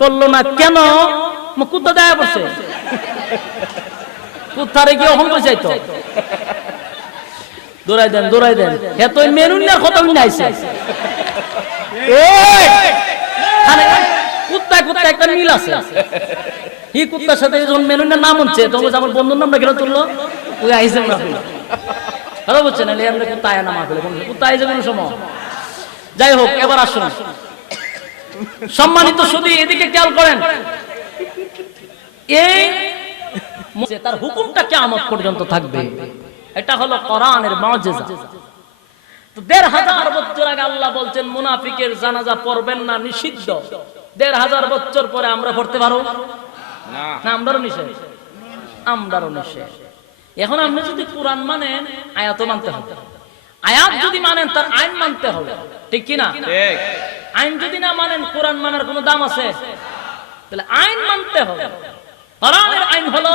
করলো না কেন? কুত্তা দেয়া পড়ছে, কুত্তারে কি অহম বসাইতো? দৌড়াই দেন দৌড়াই দেন, হে তো মেনুন্যার কথা নাইছে। কুত্তা কুত্তা একটা মিল আছে। এই কুত্তার সাথে যখন মেনুন্যার নাম হচ্ছে তখন আমার বন্ধুর নামটা কেন তুললো? ওই আইসে মাহফিল কথা বলছেন, কুত্তা আয় না মাহফিলে, কুত্তা আইসে কোন সময়। যাই হোক, এবার আসুন সম্মানিত শুধু এদিকে খেয়াল করেন, এই তার হুকুমটা কিয়ামত পর্যন্ত থাকবে। এটা হলো কোরআনের মুজিজা। তো ১৫০০ বছর আগে আল্লাহ বলছেন মুনাফিকের জানাজা পড়বেন না, নিষিদ্ধ। ১৫০০ বছর পরে আমরা পড়তে পারো না? আমরাও নিষেধ, আমরাও নিষেধ। এখন আপনি যদি কোরআন মানেন, আয়াতও মানতে হবে। আয়াত যদি মানেন, তার আইন মানতে হবে, ঠিক কি না? আইন যদি না মানেন, কোরআন মানার কোনো দাম আছে? তাহলে আইন মানতে হবে। কোরআনের আইন হলো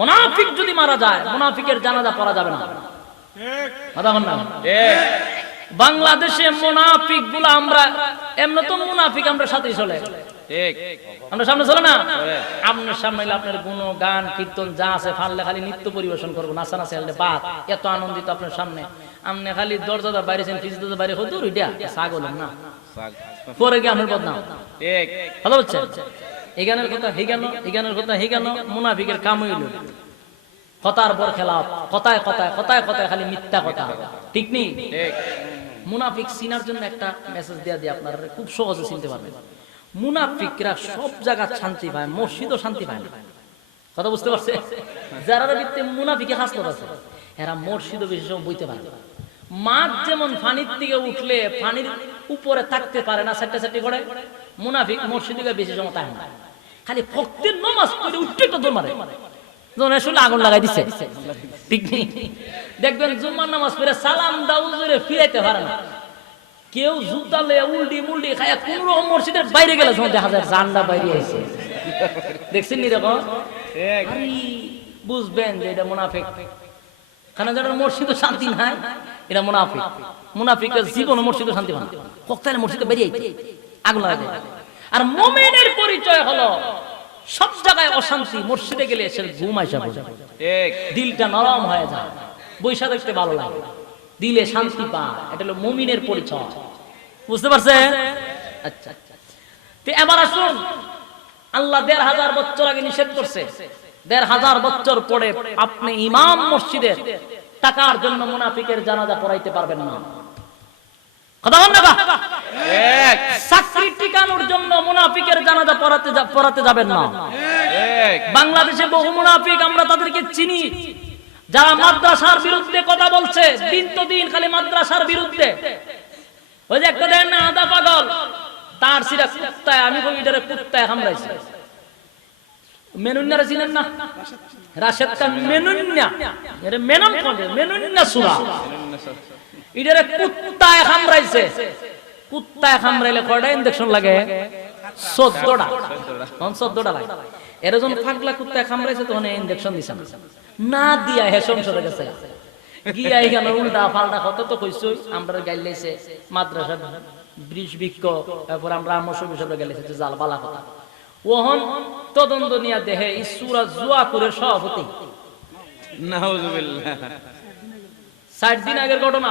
মুনাফিক যদি মারা যায়, মুনাফিকের জানাজা পড়া যাবে না। বাংলাদেশে মুনাফিক গুলা, আমরা এমনি তো মুনাফিক, আমরা সাথে চলে, আমরা সামনে চলে না। আপনার সামনে আপনার গুণ গান কীর্তন যা আছে ফাললে খালি নৃত্য পরিবেশন করবো, নাচানাচি হলে বাদ, এত আনন্দিত আপনার সামনে। আপনি খালি দরজাদার বাইরে ফিজদার বাইরে হতো ছাগলেন না, পরে গিয়ে আপনার বদনাম। ভালো হচ্ছে এই গানের কথা হে গেল, এই গানের কথা হে গেল। মুনাফিকের কাম হইল কথার পর খেলাপ, কথায় কথায় কথায় কথায় খালি মিথ্যা কথা, ঠিক নেই? মুনাফিক চিনার জন্য একটা মেসেজ দেয়া দিয়ে আপনারা খুব সহজে চিনতে পারবেন। মুনাফিকরা সব জায়গায় শান্তি পায়, মসজিদও শান্তি পায় না। কথা বুঝতে পারছে? যারা ভিত্তি মুনাফিকে হাসপাত আছে, এরা মসজিদও বেশি সময় বইতে পারে। মাছ যেমন ফানির দিকে উঠলে ফানির উপরে থাকতে পারে না, চারটা চারটি করে, মুনাফিক মসজিদে বেশি সময় থাকে না। খালি ভক্তির নামাজ পড়ে উঠতে তো দৌড় মারে, আগুন লাগাই দিচ্ছে, ঠিক নেই? দেখবেন জুম্মার নামাজ পড়ে সালাম দাও জোরে ফিরাইতে পারে না। কেউ জুতা লয়ে উল্টি মুল্টি খায় কোন রকম মসজিদের বাইরে গেলে দেখা যায় জান্ডা বাইরে আইছে, দেখছেন এরকম? বুঝবেন যে এটা মুনাফিক। কারণ যারা মসজিদে শান্তি নাই, এটা মুনাফিক। মুনাফিকের জীবন মসজিদে শান্তি পায় না, কখনো মসজিদে বেরিয়ে আইছে আগুন লাগাই দেয়। আর মুমিনের পরিচয় হলো সব জায়গায় অশান্তি, মসজিদে গেলে সে ঘুম আইসা পড়ে, দিলটা নরম হয়ে যায়, বৈশা দেখতে ভালো লাগে, দিলে শান্তি পায়। এটা হলো মুমিনের পরিচয়, বুঝতে পারছেন? আচ্ছা, তো এবার আসুন, আল্লাহ ১৫০০ বছর আগে নিষেধ করছে, ১৫০০ বছর পরে আপনি ইমাম মসজিদের টাকার জন্য মুনাফিকের জানাজা পড়াইতে পারবেন না। কথা বল না, চাকরি টিকানোর জন্য মুনাফিকের জানাজা পড়াতে যাবেন না। বাংলাদেশে বহু মুনাফিক, আমরা তাদেরকে চিনি, যারা মাদ্রাসার বিরুদ্ধে কথা বলছে, দিন তো দিন খালি মাদ্রাসার বিরুদ্ধে। ওই যে একটা দেন না আদা পাগল, তার সিরা কুত্তায়, আমি কই এটারে কুত্তায় হামরাইছে। মেনুন্যারে চিনেন না? রাশেদ খান মেনুন্যা, এটা মেনন কোনে, মেনুন্যা সূরা, এটারে কুত্তায় হামরাইছে। কুত্তায় হামরাইলে কয়টা ইনজেকশন লাগে? ১৪টা। ১৪টা লাগে। এর যখন পাগলা কুত্তায় হামরাইছে তখন ইনজেকশন দিছে না, দিয়া হে সংসদে গেছে, গিয়া এখানে উল্টা পাল্টা কত তো কইছই, আমরা গাইলাইছে মাদ্রাসা ব্রিজ বিক্ষ, তারপর আমরা আমসব হিসেবে গাইলাইছে জাল বালা কথা। ওহন তদন্ত নিয়া দেহে ইসুরা জুয়া করে সভাপতি, নাউজুবিল্লাহ, ৬০ দিন আগের ঘটনা,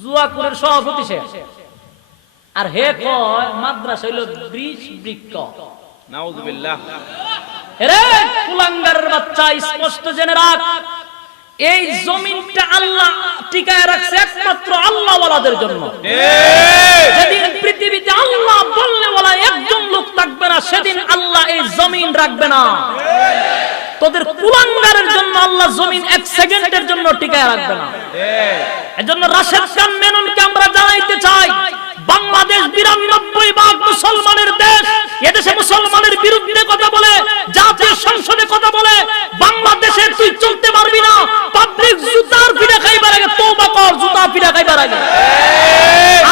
জুয়াকুরের সভাপতি সে। আর হে কয় মাদ্রাসা হইল ব্রিজ বৃক্ষ, নাউজুবিল্লাহ। রে কুলাঙ্গারের বাচ্চা, স্পষ্ট জেনে রাখ, এই জমিনটা আল্লাহ টিকায় রাখছে একমাত্র আল্লাহ ওয়ালাদের জন্য। যেদিন পৃথিবীতে আল্লাহ বললে ওয়ালা একজন লোক থাকবে না, সেদিন আল্লাহ এই জমিন রাখবে না। তোদের কুলাঙ্গারের জন্য আল্লাহ জমিন ১ সেকেন্ডের জন্য টিকায় রাখবে না। এজন্য রাশেদ খান মেননকে আমরা জানাইতে চাই, বাংলাদেশ ৯২% মুসলমানের দেশ, এদেশে মুসলমানের বিরুদ্ধে কথা বলে, জাতীয় সংসদে কথা বলে, বাংলাদেশে তুই চলতে পারবি না। পাবলিক জুতার পিঠা খাইবার আগে তওবা কর, জুতা পিঠা খাইবার আগে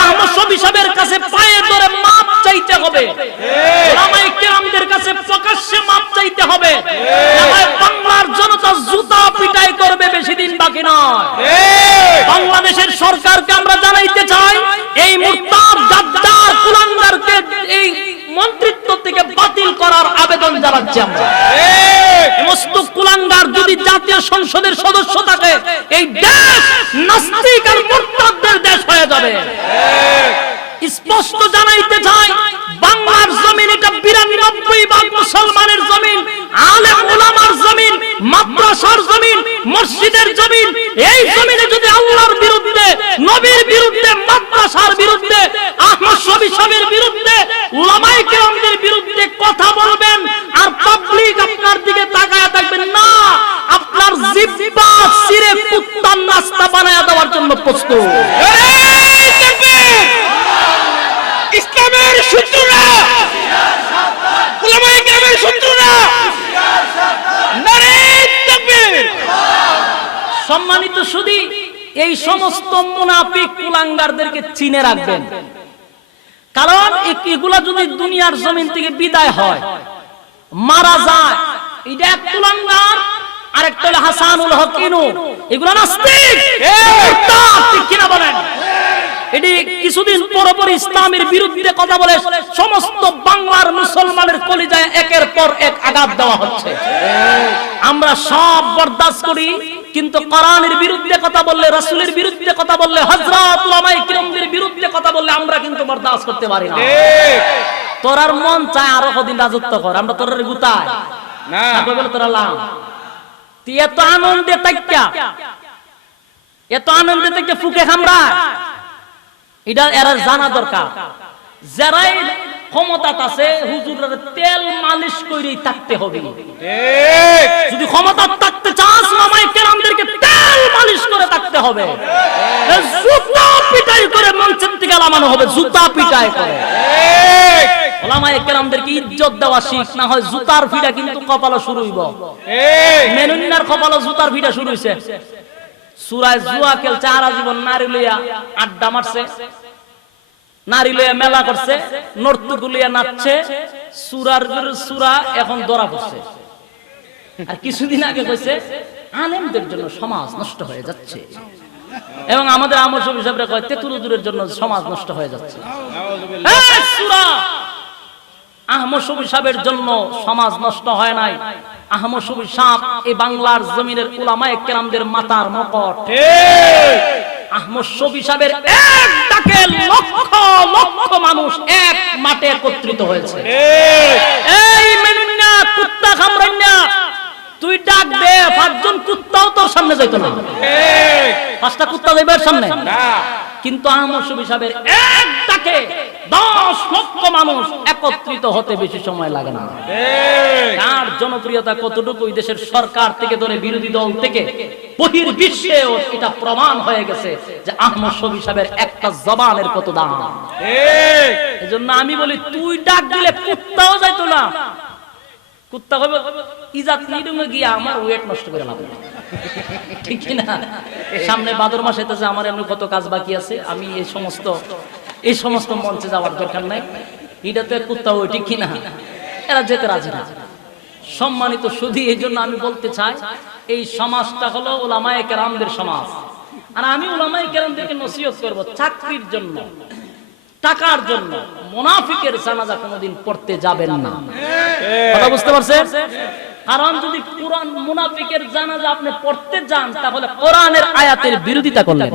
আহমদ শফি সাহেবের কাছে পায়ে ধরে মাপ চাইতে হবে, ওলামায়ে কেরামদের কাছে প্রকাশ্যে মাপ চাইতে হবে, নাহলে বাংলার জনতা জুতা পিটাই করবে, বেশি দিন বাকি নয়। বাংলাদেশের সরকারকে আমরা জানাইতে চাই, এই মুরতাদ গাদ্দার কুলাঙ্গারকে এই মন্ত্রিত্ব থেকে থেকে বাতিল করার আবেদন জানাচ্ছি আমরা। সমস্ত কুলাঙ্গার যদি জাতীয় সংসদের সদস্য থাকে, এই দেশ নাস্তিক আর মুরতাদদের দেশ হয়ে যাবে। স্পষ্ট জানাইতে চাই, বাংলার জমিন এটা 92% মুসলমানের জমিন, আলেম ওলামার জমিন, মাদ্রাসার জমিন, মসজিদের জমিন। এই জমিনে যদি আল্লাহর বিরুদ্ধে, নবীর বিরুদ্ধে, মাদ্রাসার বিরুদ্ধে, আহমদ শফী সাহেবের বিরুদ্ধে, উলামায়ে কেরামদের বিরুদ্ধে কথা বলবেন আর পাবলিক আপনার দিকে তাকায় থাকবেন না, আপনার জিহ্বা ছিঁড়ে কুত্তার নাস্তা বানায়া দেওয়ার জন্য প্রস্তুত। ইসলামের শত্রুরা, উলামায়ে কেরামের শত্রুরা, নারে তাকবীর। সম্মানিত সুধী, এই সমস্ত মুনাফিক কুলাঙ্গারদেরকে চিনে রাখবেন, কারণ এগুলা যদি দুনিয়ার জমিন থেকে বিদায় হয়, মারা যায়, এটা এক কুলাঙ্গার, আরেকটা হলো হাসানুল হক ইনু। এগুলা নাস্তিক, মুরতাদ, ঠিক কিনা বলেন? এটি কিছুদিন পর ইসলামের বিরুদ্ধে কথা বলে সমস্ত বাংলার মুসলমানের কলিজায় একের পর এক আঘাত দেওয়া হচ্ছে। আমরা সব বরদাস্ত করি, কিন্তু কোরআনের বিরুদ্ধে কথা বললে, রাসূলের বিরুদ্ধে কথা বললে, হযরত উলামায়ে কিরামদের বিরুদ্ধে কথা বললে আমরা কিন্তু বরদাস্ত করতে পারি না। তোরার মন চায় আরো কদিন রাজত্ব কর, আমরা তোরার গুতাই না, বলে তোরা লাম। তুই এত আনন্দে থাকা, এত আনন্দে থেকে ফুকে খামরা, এটা এরা জানা দরকার। যারাই ক্ষমতা আছে, হুজুরের তেল মালিশ করেই থাকতে হবে। যদি ক্ষমতা থাকতে চাস, উলামায়ে কেরামদেরকে তেল মালিশ করে থাকতে হবে, জুতা পিটাই করে মঞ্চের থেকে নামানো হবে, জুতা পিটাই করে। উলামায়ে কেরামদেরকে ইজ্জত দেওয়া শিখ, না হয় জুতার ফিটা কিন্তু কপালে শুরু হইব। মেনুন্নার কপালে জুতার ফিটা শুরু হইছে। সুরায় জুয়া খেলছে, সারা জীবন নারী লইয়া আড্ডা মারছে, নারী লইয়া মেলা করছে, নর্তকী লইয়া নাচছে, সুরা এখন ধরা পড়ছে। আর কিছুদিন আগে কইছে আলেমদের জন্য সমাজ নষ্ট হয়ে যাচ্ছে, এবং আমাদের আমর শফি সাহেবরা কয় তেতুলুদুরের জন্য সমাজ নষ্ট হয়ে যাচ্ছে। আহমদ শফি সাহেবের জন্য সমাজ নষ্ট হয় নাই। আহমদ শফি সাহেব এই বাংলার জমিনের উলামায়ে কেরামদের মাতার মকট। আহমদ শফি সাহেবের এক ডাকে লক্ষ লক্ষ মানুষ এক মাঠে একত্রিত হয়েছে। এই মেনুন্না কুত্তা খামরান্না, তুই ডাক দে, পাঁচজন কুত্তাও তোর সামনে যাইতো না, পাঁচটা কুত্তা যাইবার সামনে না। কিন্তু আহমদ শফি সাহেবের এক ডাকে 10 লক্ষ মানুষ একত্রিত হতে বেশি সময় লাগে না। তার জনপ্রিয়তা কতটুকু এই দেশের সরকার থেকে ধরে বিরোধী দল থেকে বহির্বিশ্বেও এটা প্রমাণ হয়ে গেছে যে আহমদ শফি সাহেবের একটা জবানের কত দাম। এজন্য আমি বলি, তুই ডাক দিলে কুত্তাও যাইতো না। কুত্তা হবে ইজাত নিডুমে গিয়া আমার ওয়েট নষ্ট করে লাভ, ঠিক না? সামনে ভাদর মাস এসেছে, আমার এমনি কত কাজ বাকি আছে, আমি এই সমস্ত মঞ্চে যাওয়ার দরকার নাই। এটাতে কুত্তা ওই, ঠিক কিনা? এরা যেতে রাজি না। সম্মানিত সুধী, এই জন্য আমি বলতে চাই, এই সমাজটা হলো উলামায়ে কেরামদের সমাজ। আর আমি উলামায়ে কেরামদেরকে নসিহত করব, চাকরির জন্য, টাকার জন্য মুনাফিকের জানাজা কোনোদিন পড়তে যাবেন না। কথা বুঝতে পারছেন? কারণ যদি কোরআন মুনাফিকের জানাজা আপনি পড়তে যান, তাহলে কোরআনের আয়াতের বিরোধিতা করলেন।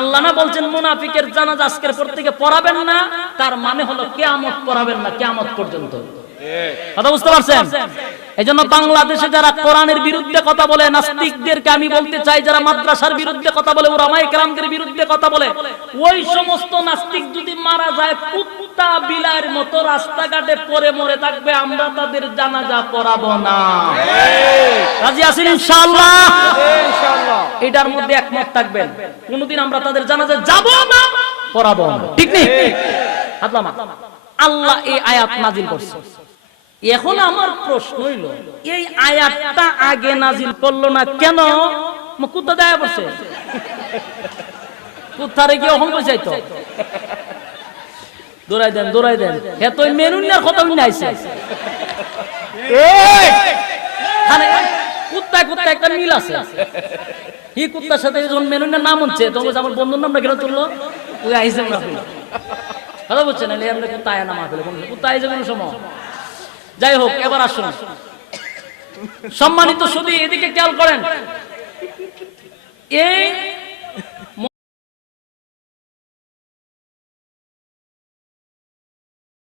আল্লাহ না বলছেন মুনাফিকের জানাজা আজকের পর থেকে পড়াবেন না, তার মানে হলো কিয়ামত পড়াবেন না, কিয়ামত পর্যন্ত। কথা বুঝতে পারছেন? এজন্য বাংলাদেশে যারা কোরআনের বিরুদ্ধে কথা বলে, নাস্তিকদেরকে আমি বলতে চাই, যারা মাদ্রাসার বিরুদ্ধে কথা বলে, উলামায়ে কেরামদের বিরুদ্ধে কথা বলে, ওই সমস্ত নাস্তিক যদি মারা যায়, কুত্তা বিলার মতো রাস্তাঘাটে পড়ে মরে থাকবে, আমরা তাদের জানাজা পড়াবো না। রাজি আছেন ইনশাআল্লাহ? ইনশাআল্লাহ। এটার মধ্যে একমত থাকবেন, কোনদিন আমরা তাদের জানাজা যাব না, পড়াবো না, ঠিক নেই? আল্লাহ এই আয়াত নাজিল করছে। এখন আমার প্রশ্ন হইল, এই আয়াতটা আগে নাজিল করলো না কেন? কুত্তা দেয়া বলছে, কুত্তারে কি এখন বুঝাইতো? দৌড়াই দেন, দৌড়াই দেন। এত মেনুন্নার কথা আইছে, কুত্তায় কুত্তা একটা মিল আছে। এই কুত্তার সাথে যখন মেনুন্নার নাম হচ্ছে, তখন আমার বন্ধুর নামটা কেন তুললো? ওই আইসে না, কথা বুঝছেন? এলে আমরা কুত্তায় না মাহফিলে কোন কুত্তায় যে কোনো সময়। যাই হোক, এবার আসুন সম্মানিত সুধী, এদিকে খেয়াল করেন। এই